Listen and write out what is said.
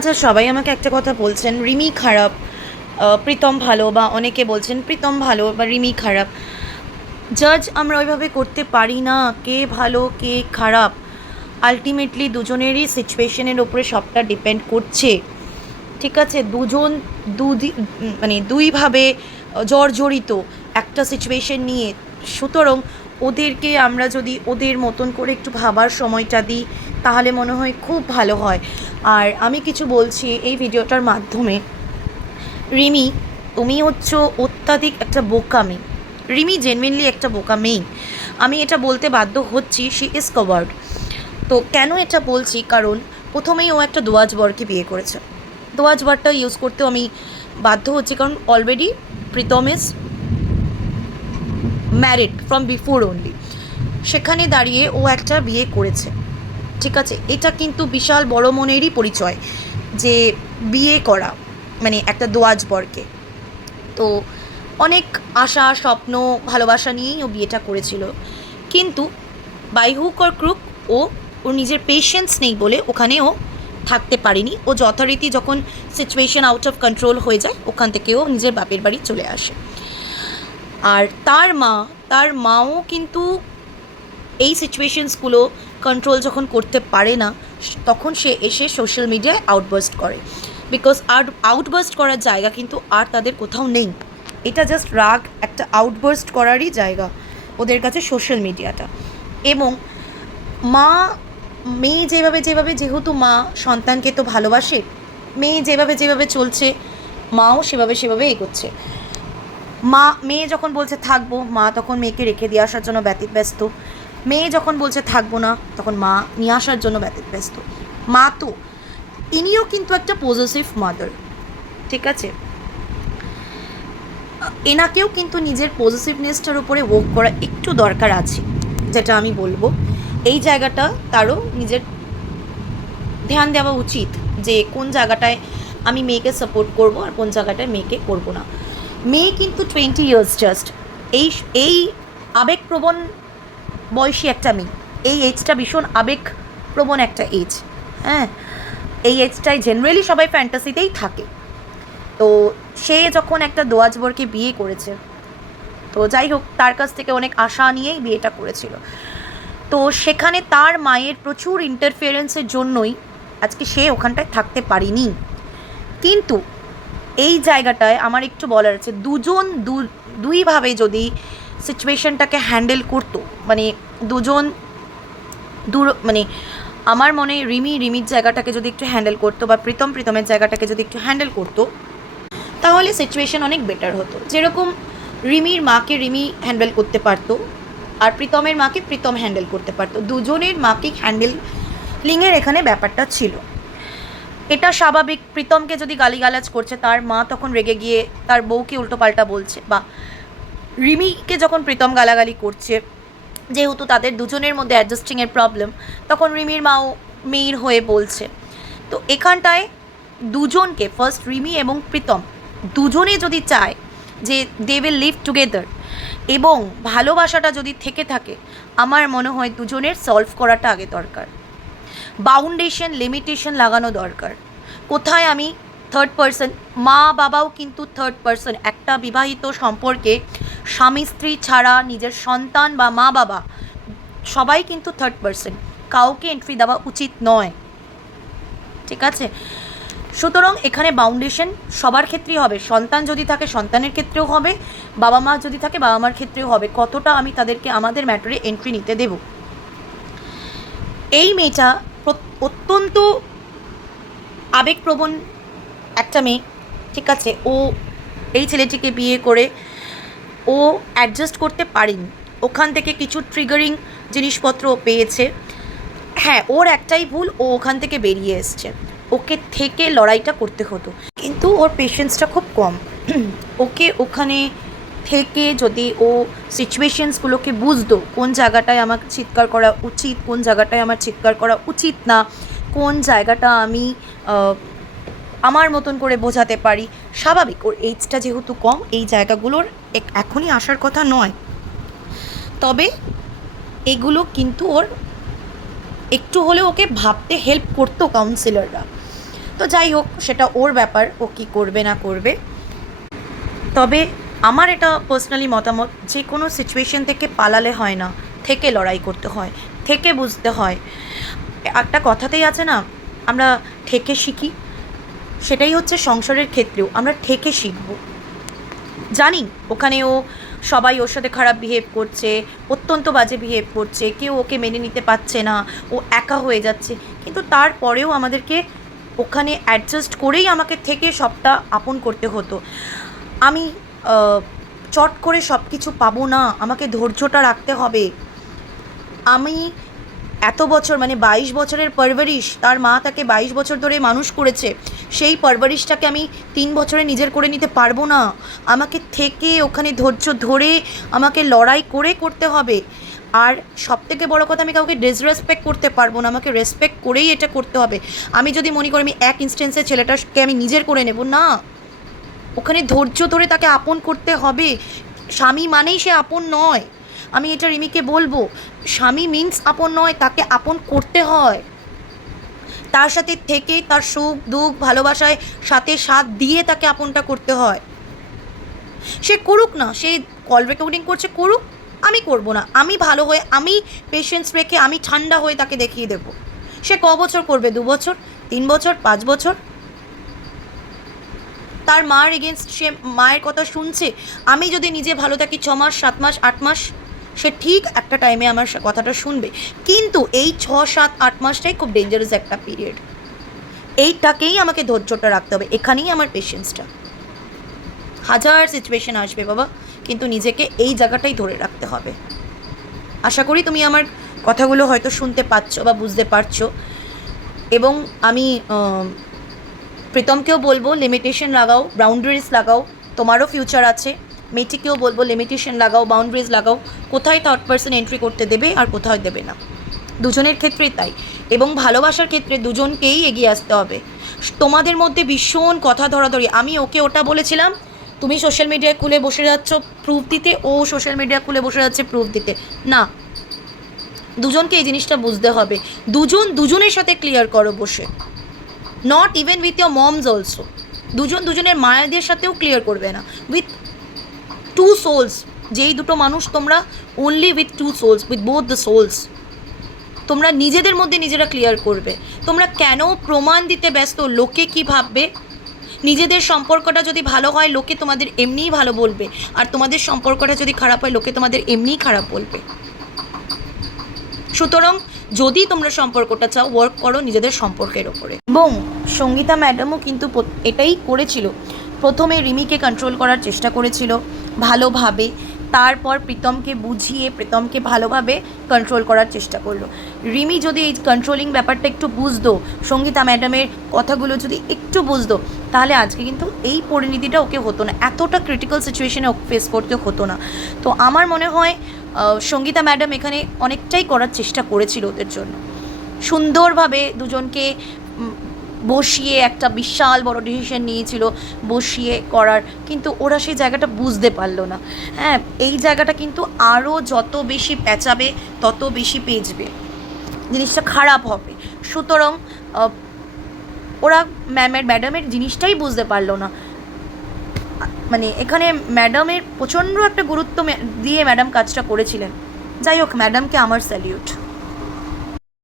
আচ্ছা, সবাই আমাকে একটা কথা বলছেন, রিমি খারাপ, প্রীতম ভালো, বা অনেকে বলছেন প্রীতম ভালো বা রিমি খারাপ। জাজ আমরা ওইভাবে করতে পারি না কে ভালো কে খারাপ। আলটিমেটলি দুজনেরই সিচুয়েশনের ওপরে সবটা ডিপেন্ড করছে। ঠিক আছে, দুজন মানে দুইভাবে জর্জরিত একটা সিচুয়েশন নিয়ে। সুতরাং ওদেরকে আমরা যদি ওদের মতন করে একটু ভাবার সময়টা দিই, তাহলে মনে হয় খুব ভালো হয়। আর আমি কিছু বলছি এই ভিডিওটার মাধ্যমে, রিমি, তুমি হচ্ছে অত্যাধিক একটা বোকা মেয়ে। রিমি জেনুইনলি একটা বোকা মেয়ে। আমি এটা বলতে বাধ্য হচ্ছি, শি ইজ কভার্ড। তো কেন এটা বলছি, কারণ প্রথমেই ও একটা দোয়াজ বরকে বিয়ে করেছে। দোয়াজ বরটা ইউজ করতেও আমি বাধ্য হচ্ছি, কারণ already Pritam is married from before only. সেখানে দাঁড়িয়ে ও একটা বিয়ে করেছে। ঠিক আছে, এটা কিন্তু বিশাল বড় মনেরই পরিচয় যে বিয়ে করা মানে একটা দোয়াজ বরকে। তো অনেক আশা স্বপ্ন ভালোবাসা নিয়েই ও বিয়েটা করেছিল, কিন্তু বাই হুক অর ক্রুক ওর নিজের পেশেন্স নেই বলে ওখানে ও থাকতে পারেনি। ও যথারীতি যখন সিচুয়েশন আউট অফ কন্ট্রোল হয়ে যায়, ওখান থেকে ও নিজের বাপের বাড়ি চলে আসে। আর তার মাও কিন্তু এই সিচুয়েশনসগুলো কন্ট্রোল যখন করতে পারে না, তখন সে এসে সোশ্যাল মিডিয়ায় আউটবার্স্ট করে। বিকজ আউটবার্স্ট করার জায়গা কিন্তু আর তাদের কোথাও নেই। এটা জাস্ট রাগ একটা আউটবার্স্ট করারই জায়গা ওদের কাছে সোশ্যাল মিডিয়াটা। এবং মা মেয়ে যেভাবে যেহেতু মা সন্তানকে তো ভালোবাসে, মেয়ে যেভাবে চলছে, মাও সেভাবে এগোচ্ছে। মেয়ে যখন বলছে থাকবো, মা তখন মেয়েকে রেখে দিয়ে আসার জন্য ব্যস্ত। মেয়ে যখন বলছে থাকবো না, তখন মা নিয়ে আসার জন্য ব্যস্ত। মা তো ইনিও কিন্তু একটা পজিটিভ মাদার। ঠিক আছে, এনাকেও কিন্তু নিজের পজিটিভনেসটার উপরে ওয়ার্ক করা একটু দরকার আছে, যেটা আমি বলবো। এই জায়গাটা তারও নিজের ধ্যান দেওয়া উচিত যে কোন জায়গাটায় আমি মেয়েকে সাপোর্ট করব আর কোন জায়গাটায় মেয়েকে করব না। মেয়ে কিন্তু 20 ইয়ার্স জাস্ট, এই এই আবেগপ্রবণ বয়সী একটা মেয়ে। এই এজটা ভীষণ আবেগপ্রবণ একটা এজ। হ্যাঁ, এই এজটায় জেনারেলি সবাই ফ্যান্টাসিতেই থাকে। তো সে যখন একটা দোয়াজবরকে বিয়ে করেছে, তো যাই হোক, তার কাছ থেকে অনেক আশা নিয়েই বিয়েটা করেছিল। তো সেখানে তার মায়ের প্রচুর ইন্টারফিয়ারেন্সের জন্যই আজকে সে ওখানটায় থাকতে পারিনি। কিন্তু এই জায়গাটায় আমার একটু বলার আছে, দুইভাবে যদি সিচুয়েশনটাকে হ্যান্ডেল করতো, মানে দুজন মানে আমার মনে রিমির জায়গাটাকে যদি একটু হ্যান্ডেল করতো, বা প্রীতমের জায়গাটাকে যদি একটু হ্যান্ডেল করতো, তাহলে সিচুয়েশন অনেক বেটার হতো। যেরকম রিমির মাকে রিমি হ্যান্ডেল করতে পারতো, আর প্রীতমের মাকে প্রীতম হ্যান্ডেল করতে পারতো। দুজনের মাকে হ্যান্ডেলিংয়ের এখানে ব্যাপারটা ছিল। এটা স্বাভাবিক, প্রীতমকে যদি গালিগালাজ করছে, তার মা তখন রেগে গিয়ে তার বউকে উল্টোপাল্টা বলছে, বা রিমিকে যখন প্রীতম গালাগালি করছে, যেহেতু তাদের দুজনের মধ্যে অ্যাডজাস্টিংয়ের প্রবলেম, তখন রিমির মাও মেয়ের হয়ে বলছে। তো এখানটায় দুজনকে, ফার্স্ট রিমি এবং প্রীতম, দুজনে যদি চায় যে দে উইল লিভ টুগেদার এবং ভালোবাসাটা যদি থেকে থাকে, আমার মনে হয় দুজনের সলভ করাটা আগে দরকার। বাউন্ডেশন লিমিটেশন লাগানো দরকার। কোথায় আমি থার্ড পার্সন, মা বাবাও কিন্তু থার্ড পার্সন। একটা বিবাহিত সম্পর্কে স্বামী স্ত্রী ছাড়া নিজের সন্তান বা মা বাবা সবাই কিন্তু থার্ড পার্সন, কাউকে এন্ট্রি দেওয়া উচিত নয়। ঠিক আছে, সুতরাং এখানে বাউন্ডেশন সবার ক্ষেত্রেই হবে। সন্তান যদি থাকে সন্তানের ক্ষেত্রেও হবে, বাবা মা যদি থাকে বাবা মার ক্ষেত্রেও হবে। কতটা আমি তাদেরকে আমাদের ম্যাটারে এন্ট্রি নিতে দেব। এই মেয়েটা অত্যন্ত আবেগপ্রবণ একটা মেয়ে। ঠিক আছে, ও এই ছেলেটিকে বিয়ে করে ও অ্যাডজাস্ট করতে পারেনি। ওখান থেকে কিছু ট্রিগারিং জিনিসপত্র ও পেয়েছে। হ্যাঁ, ওর একটাই ভুল, ও ওখান থেকে বেরিয়ে এসছে। ওকে থেকে লড়াইটা করতে হতো, কিন্তু ওর পেশেন্সটা খুব কম। ওকে ওখানে থেকে যদি ও সিচুয়েশনসগুলোকে বুঝতো, কোন জায়গাটায় আমার চিৎকার করা উচিত, কোন জায়গাটায় আমার চিৎকার করা উচিত না, কোন জায়গাটা আমি আমার মতন করে বোঝাতে পারি। স্বাভাবিক, ওর এজটা যেহেতু কম, এই জায়গাগুলোর এখনই আসার কথা নয়। তবে এগুলো কিন্তু ওর একটু হলেও ওকে ভাবতে হেল্প করতো কাউন্সিলররা। তো যাই হোক, সেটা ওর ব্যাপার, ও কী করবে না করবে। তবে আমার এটা পার্সোনালি মতামত, যে কোনো সিচুয়েশন থেকে পালালে হয় না, থেকে লড়াই করতে হয়, থেকে বুঝতে হয়। একটা কথাতেই আছে না, আমরা ঠেকে শিখি, সেটাই হচ্ছে সংসারের ক্ষেত্রেও আমরা ঠেকে শিখব। জানি ওখানে ও সবাই ওর সাথে খারাপ বিহেভ করছে, অত্যন্ত বাজে বিহেভ করছে, কেউ ওকে মেনে নিতে পারছে না, ও একা হয়ে যাচ্ছে, কিন্তু তারপরেও আমাদেরকে ওখানে অ্যাডজাস্ট করেই আমাকে থেকে সবটা আপন করতে হতো। আমি চট করে সব কিছু পাবো না, আমাকে ধৈর্যটা রাখতে হবে। আমি এত বছর, মানে 22 বছরের পরবরিশ, তার মা তাকে 22 বছর ধরে মানুষ করেছে, সেই পরবরিশটাকে আমি 3 বছরে নিজের করে নিতে পারবো না। আমাকে থেকে ওখানে ধৈর্য ধরে আমাকে লড়াই করে করতে হবে। আর সবথেকে বড় কথা, আমি কাউকে ডিসরেসপেক্ট করতে পারবো না, আমাকে রেসপেক্ট করেই এটা করতে হবে। আমি যদি মনে করি আমি এক ইনস্ট্যান্সে ছেলেটাকে আমি নিজের করে নেব, না, ওখানে ধৈর্য ধরে তাকে আপন করতে হবে। স্বামী মানেই সে আপন নয়, আমি এটা রিমিকে বলবো। স্বামী মিন্স আপন নয়, তাকে আপন করতে হয়, তার সাথে থেকে তার সুখ দুঃখ ভালোবাসায় সাথে সাথ দিয়ে তাকে আপনটা করতে হয়। সে করুক না, সে কল রেকর্ডিং করছে করুক, আমি করব না। আমি ভালো হয়ে, আমি পেশেন্স রেখে, আমি ঠান্ডা হয়ে তাকে দেখিয়ে দেব। সে ক বছর করবে, 2 বছর, 3 বছর, 5 বছর? তার মার এগেনস্ট সে মায়ের কথা শুনছে। আমি যদি নিজে ভালো থাকি 6 মাস, 7 মাস, 8 মাস, সে ঠিক একটা টাইমে আমার কথাটা শুনবে। কিন্তু এই 6, 7, 8 মাসটাই খুব ডেঞ্জারাস একটা পিরিয়ড। এইটাকেই আমাকে ধৈর্যটা রাখতে হবে, এখানেই আমার পেশেন্সটা। হাজার সিচুয়েশন আসবে বাবা, কিন্তু নিজেকে এই জায়গাটাই ধরে রাখতে হবে। আশা করি তুমি আমার কথাগুলো হয়তো শুনতে পাচ্ছ বা বুঝতে পারছো। এবং আমি প্রীতমকেও বলবো, লিমিটেশন লাগাও, বাউন্ডারিজ লাগাও, তোমারও ফিউচার আছে। মেয়েটিকেও বলবো, লিমিটেশন লাগাও, বাউন্ডারিজ লাগাও, কোথায় থার্ড পার্সন এন্ট্রি করতে দেবে আর কোথায় দেবে না, দুজনের ক্ষেত্রেই তাই। এবং ভালোবাসার ক্ষেত্রে দুজনকেই এগিয়ে আসতে হবে। তোমাদের মধ্যে ভীষণ কথা ধরাধরি, আমি ওকে ওটা বলেছিলাম, তুমি সোশ্যাল মিডিয়ায় খুলে বসে যাচ্ছ প্রুফ দিতে, ও সোশ্যাল মিডিয়া খুলে বসে যাচ্ছে প্রুফ দিতে। না, দুজনকে এই জিনিসটা বুঝতে হবে। দুজন দুজনের সাথে ক্লিয়ার করো বসে, not even with your moms also. দুজন দুজনের মায়েদের সাথেও ক্লিয়ার করবে না, উইথ 2 সোলস। যেই দুটো মানুষ তোমরা, only with 2 souls, with both the souls তোমরা নিজেদের মধ্যে নিজেরা ক্লিয়ার করবে। তোমরা কেন প্রমাণ দিতে ব্যস্ত, লোকে কি ভাববে? নিজেদের সম্পর্কটা যদি ভালো হয়, লোকে তোমাদের এমনিই ভালো বলবে, আর তোমাদের সম্পর্কটা যদি খারাপ হয়, লোকে তোমাদের এমনিই খারাপ বলবে। সুতরাং যদি তোমরা সম্পর্কটা চাও, ওয়ার্ক করো নিজেদের সম্পর্কের ওপরে। এবং সঙ্গীতা ম্যাডামও কিন্তু এটাই করেছিল। প্রথমে রিমিকে কন্ট্রোল করার চেষ্টা করেছিল ভালোভাবে, তারপর প্রীতমকে বুঝিয়ে প্রীতমকে ভালোভাবে কন্ট্রোল করার চেষ্টা করলো। রিমি যদি এই কন্ট্রোলিং ব্যাপারটা একটু বুঝতো, সঙ্গীতা ম্যাডামের কথাগুলো যদি একটু বুঝতো, তাহলে আজকে কিন্তু এই পরিণতিটা ওকে হতো না, এতটা ক্রিটিক্যাল সিচুয়েশনে ওকে ফেস করতে হতো না। তো আমার মনে হয় সঙ্গীতা ম্যাডাম এখানে অনেকটাই করার চেষ্টা করেছিল ওদের জন্য, সুন্দরভাবে দুজনকে বসিয়ে একটা বিশাল বড় ডিসিশন নিয়েছিল বসিয়ে করার, কিন্তু ওরা সেই জায়গাটা বুঝতে পারলো না। হ্যাঁ, এই জায়গাটা কিন্তু আরও যত বেশি পেঁচাবে তত বেশি পেঁচবে, জিনিসটা খারাপ হবে। সুতরাং ওরা ম্যাডামের জিনিসটাই বুঝতে পারলো না। মানে এখানে ম্যাডামের প্রচণ্ড একটা গুরুত্ব দিয়ে ম্যাডাম কাজটা করেছিলেন। যাই হোক, ম্যাডামকে আমার স্যালিউট।